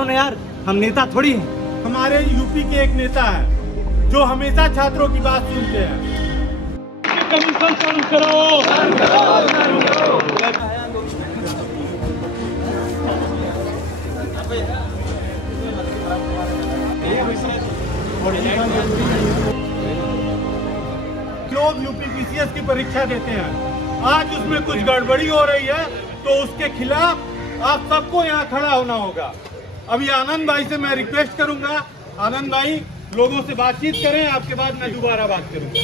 बताओ ना यार, हम नेता थोड़ी हैं। हमारे यूपी के एक नेता है जो हमेशा छात्रों की बात सुनते हैं। कमीशन चालू करो। लोग यूपीपीसीएस की परीक्षा देते हैं, आज उसमें कुछ गड़बड़ी हो रही है तो उसके खिलाफ आप सबको यहाँ खड़ा होना होगा। अभी आनंद भाई से मैं रिक्वेस्ट करूंगा, आनंद भाई लोगों से बातचीत करें, आपके बाद मैं दोबारा बात करूंगा।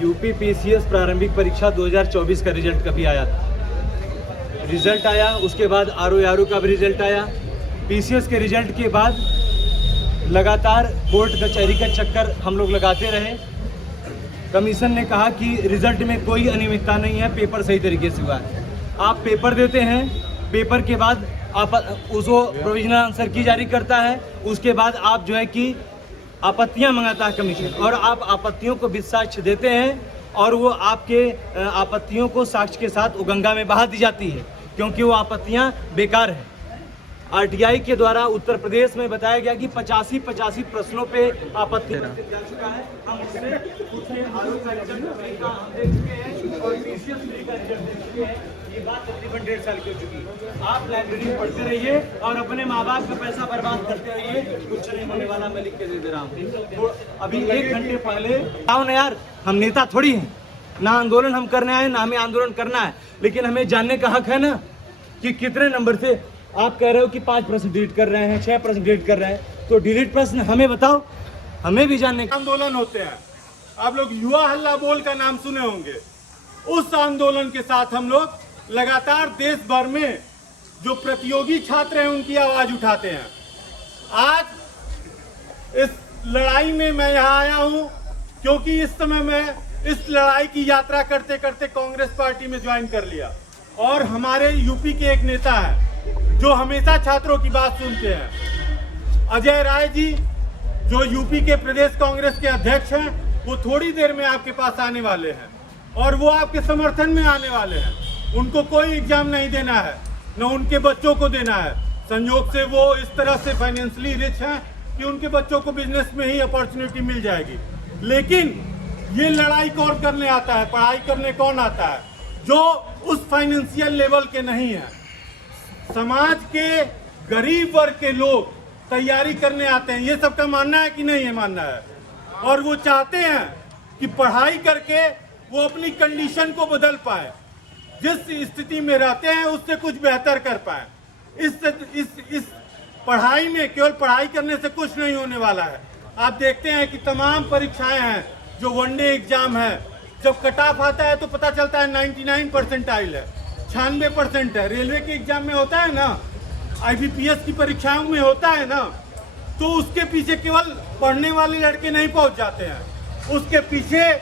यूपीपीसीएस प्रारंभिक परीक्षा 2024 का रिजल्ट कभी आया था, रिजल्ट आया, उसके बाद आरओ का भी रिजल्ट आया। पीसीएस के रिजल्ट के बाद लगातार कोर्ट कचहरी का चक्कर हम लोग लगाते रहे। कमीशन ने कहा कि रिजल्ट में कोई अनियमितता नहीं है, पेपर सही तरीके से हुआ है। आप पेपर देते हैं, पेपर के बाद आप उसको प्रोविजनल आंसर की जारी करता है, उसके बाद आप जो है कि आपत्तियां मंगाता है कमीशन, और आप आपत्तियों को विसाक्ष्य देते हैं और वो आपके आपत्तियों को साक्ष्य के साथ वो गंगा में बहा दी जाती है, क्योंकि वो आपत्तियां बेकार हैं। आरटीआई के द्वारा उत्तर प्रदेश में बताया गया कि 85 प्रश्नों पे आपत्ति जा चुका है। हम उससे पूछने आरोप का रिजल्ट अमेरिका हम देख चुके हैं और पीसीएस का रिजल्ट देख चुके हैं। ये बात तकरीबन 1.5 साल की हो चुकी है। आप लाइब्रेरी में पढ़ते रहिए और अपने माँ बाप का पैसा बर्बाद करते रहिए, कुछ नहीं होने वाला। मैं लिख के दे रहा हूँ। तो अभी 1 घंटे पहले आओ ना यार, हम नेता थोड़ी हैं, ना आंदोलन हम करने आए, ना हमें आंदोलन करना है, लेकिन हमें जानने का हक है ना कि कितने नंबर से। आप कह रहे हो कि 5 प्रश्न डिलीट कर रहे हैं, 6 प्रश्न डिलीट कर रहे हैं, तो डिलीट प्रश्न हमें बताओ, हमें भी जानने का। आंदोलन होते हैं, आप लोग युवा हल्ला बोल का नाम सुने होंगे। उस आंदोलन के साथ हम लोग लगातार देश भर में जो प्रतियोगी छात्र हैं उनकी आवाज उठाते हैं। आज इस लड़ाई में मैं यहाँ आया हूँ क्योंकि इस समय मैं इस लड़ाई की यात्रा करते करते कांग्रेस पार्टी में ज्वाइन कर लिया, और हमारे यूपी के एक नेता है जो हमेशा छात्रों की बात सुनते हैं, अजय राय जी, जो यूपी के प्रदेश कांग्रेस के अध्यक्ष हैं, वो थोड़ी देर में आपके पास आने वाले हैं और वो आपके समर्थन में आने वाले हैं। उनको कोई एग्जाम नहीं देना है, न उनके बच्चों को देना है। संयोग से वो इस तरह से फाइनेंशियली रिच हैं कि उनके बच्चों को बिजनेस में ही अपॉर्चुनिटी मिल जाएगी। लेकिन ये लड़ाई कौन करने आता है, पढ़ाई करने कौन आता है? जो उस फाइनेंशियल लेवल के नहीं है। समाज के गरीब वर्ग के लोग तैयारी करने आते हैं। ये सबका मानना है कि नहीं है मानना है? और वो चाहते हैं कि पढ़ाई करके वो अपनी कंडीशन को बदल पाए, जिस स्थिति में रहते हैं उससे कुछ बेहतर कर पाए। इस पढ़ाई में केवल पढ़ाई करने से कुछ नहीं होने वाला है। आप देखते हैं कि तमाम परीक्षाएं हैं जो वनडे एग्जाम है, जब कट ऑफ आता है तो पता चलता है 99 परसेंटाइल है, 96% है। रेलवे के एग्जाम में होता है ना, आईबीपीएस की परीक्षाओं में होता है ना, तो उसके पीछे केवल पढ़ने वाले लड़के नहीं पहुंच जाते हैं, उसके पीछे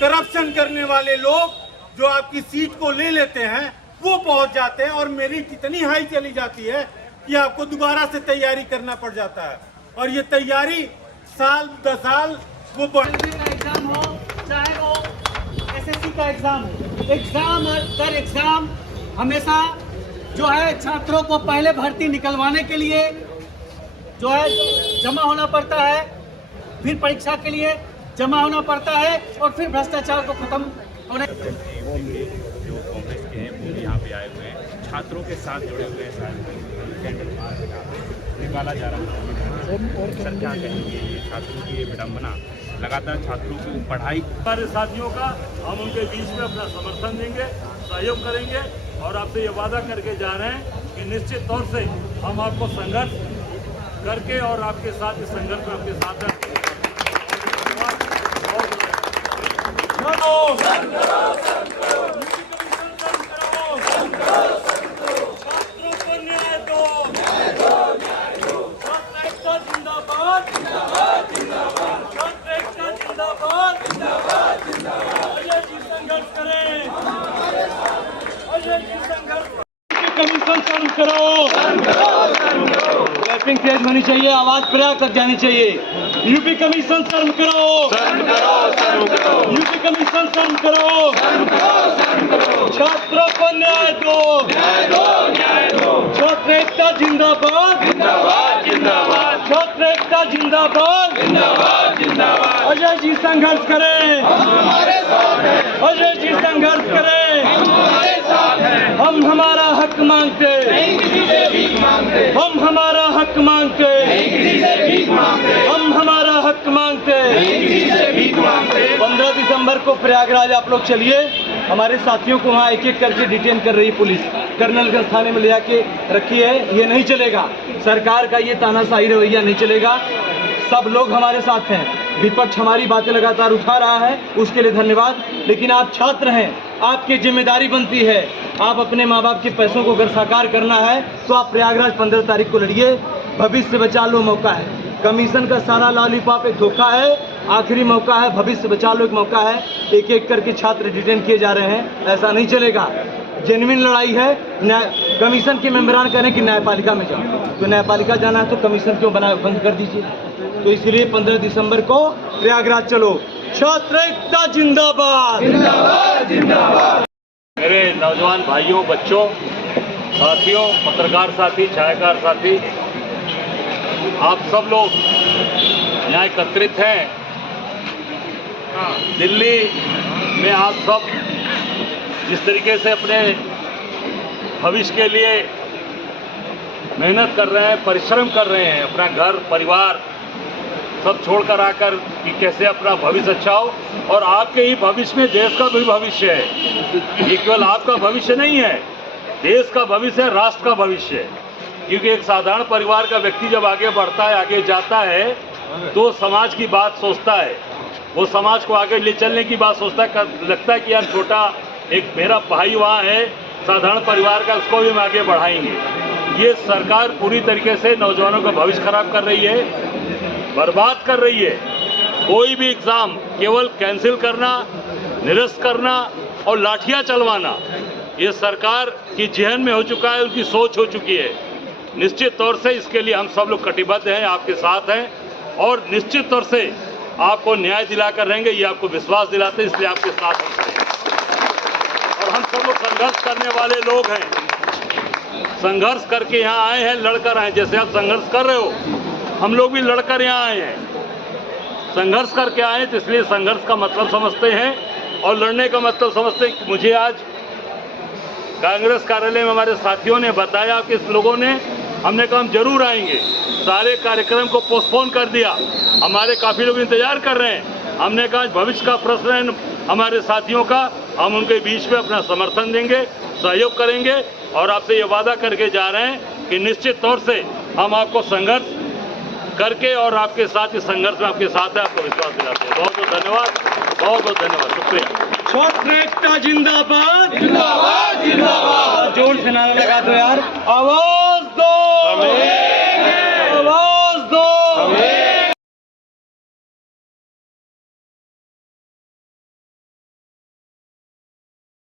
करप्शन करने वाले लोग जो आपकी सीट को ले लेते हैं वो पहुंच जाते हैं, और मेरिट इतनी हाई चली जाती है कि आपको दोबारा से तैयारी करना पड़ जाता है। और ये तैयारी साल 10 साल वो एग्जाम हो, चाहे वो एसएससी का एग्जाम हो, एग्जाम दर एग्जाम हमेशा जो है छात्रों को पहले भर्ती निकलवाने के लिए जो है जमा होना पड़ता है, फिर परीक्षा के लिए जमा होना पड़ता है, और फिर भ्रष्टाचार को खत्म होने। जो कांग्रेस के हैं वो भी यहाँ पे आए हुए हैं, छात्रों के साथ जुड़े हुए हैं। कैंडल मार्च निकाला जा रहा है। सर क्या कहेंगे, ये छात्रों की ये विडम्बना, लगातार छात्रों को पढ़ाई। हमारे साथियों का हम उनके बीच में अपना समर्थन देंगे, सहयोग करेंगे, और आपसे ये वादा करके जा रहे हैं कि निश्चित तौर से हम आपको संघर्ष करके और आपके साथ इस संघर्ष में आपके साथ हैं। कमीशन चालू करो। टाइपिंग तेज होनी चाहिए, आवाज प्रयाग तक जानी चाहिए। यूपी कमीशन शर्म करो, शर्म करो, शर्म करो, यूपी कमीशन शर्म करो, शर्म करो, शर्म करो, छात्रों को न्याय दो, न्याय दो, न्याय दो, छात्र एकता जिंदाबाद, जिंदाबाद, जिंदाबाद, छात्र एकता जिंदाबाद, जिंदाबाद, जिंदाबाद। अजय जी संघर्ष करें, हम हमारे साथ हैं, अजय जी संघर्ष करें, हम हमारे साथ हैं, हम हमारा हक मांगते, नहीं किसी से भीख मांगते, हम हमारा हक मांगते, नहीं किसी से भीख मांगते, हम हमारा हक मांगते। नहीं किसी से भीख मांगते। 15 दिसंबर को प्रयागराज आप लोग चलिए, हमारे साथियों को वहाँ एक एक करके डिटेन कर रही है पुलिस, कर्नलगंज थाने में ले जाके रखी है। ये नहीं चलेगा, सरकार का ये तानाशाही रवैया नहीं चलेगा। सब लोग हमारे साथ हैं, विपक्ष हमारी बातें लगातार उठा रहा है, उसके लिए धन्यवाद। लेकिन आप छात्र हैं, आपकी जिम्मेदारी बनती है, आप अपने माँ बाप के पैसों को अगर साकार करना है तो आप प्रयागराज 15 तारीख को लड़िए। भविष्य बचा लो मौका है, कमीशन का सारा लॉलीपॉप एक धोखा है, आखिरी मौका है, भविष्य बचा लो एक मौका है। एक एक करके छात्र डिटेन किए जा रहे हैं, ऐसा नहीं चलेगा। जेन्युइन लड़ाई है। कमीशन के मेंबरान कह रहे हैं कि न्यायपालिका में जाओ, तो न्यायपालिका जाना है तो कमीशन क्यों बंद कर दीजिए। तो इसलिए 15 दिसंबर को प्रयागराज चलो, छात्र एकता जिंदाबाद, जिंदाबाद, जिंदाबाद। मेरे नौजवान भाइयों, बच्चों, साथियों, पत्रकार साथी, छायाकार साथी, आप सब लोग यहाँ एकत्रित हैं। दिल्ली में आप सब जिस तरीके से अपने भविष्य के लिए मेहनत कर रहे हैं, परिश्रम कर रहे हैं, अपना घर परिवार सब छोड़कर आकर कि कैसे अपना भविष्य अच्छा हो, और आपके ही भविष्य में देश का भी भविष्य है। ये केवल आपका भविष्य नहीं है, देश का भविष्य है, राष्ट्र का भविष्य है। क्योंकि एक साधारण परिवार का व्यक्ति जब आगे बढ़ता है, आगे जाता है, तो समाज की बात सोचता है, वो समाज को आगे ले चलने की बात सोचता है। लगता है कि यार छोटा एक मेरा भाई वहाँ है साधारण परिवार का, उसको भी हम आगे बढ़ाएंगे। ये सरकार पूरी तरीके से नौजवानों का भविष्य खराब कर रही है, बर्बाद कर रही है। कोई भी एग्ज़ाम केवल कैंसिल करना, निरस्त करना और लाठियाँ चलवाना, ये सरकार की जेहन में हो चुका है, उनकी सोच हो चुकी है। निश्चित तौर से इसके लिए हम सब लोग कटिबद्ध हैं, आपके साथ हैं, और निश्चित तौर से आपको न्याय दिलाकर रहेंगे, ये आपको विश्वास दिलाते हैं, इसलिए आपके साथ हैं। और हम सब लोग संघर्ष करने वाले लोग हैं, संघर्ष करके यहाँ आए हैं, लड़कर आए। जैसे आप संघर्ष कर रहे हो, हम लोग भी लड़कर यहाँ आए हैं, संघर्ष करके आए, तो इसलिए संघर्ष का मतलब समझते हैं और लड़ने का मतलब समझते हैं। मुझे आज कांग्रेस कार्यालय में हमारे साथियों ने बताया कि इस लोगों ने, हमने कहा हम जरूर आएंगे, सारे कार्यक्रम को पोस्टपोन कर दिया, हमारे काफ़ी लोग इंतजार कर रहे हैं। हमने कहा भविष्य का प्रश्न है हमारे साथियों का, हम उनके बीच में अपना समर्थन देंगे, सहयोग करेंगे, और आपसे ये वादा करके जा रहे हैं कि निश्चित तौर से हम आपको संघर्ष करके और आपके साथ इस संघर्ष में आपके साथ है, आपको विश्वास दिलाते हैं। बहुत बहुत धन्यवाद, बहुत बहुत धन्यवाद, शुक्रिया। छात्र एकता जिंदाबाद, जिंदाबाद, जिंदाबाद। जोर से नारा लगा दो यार, आवाज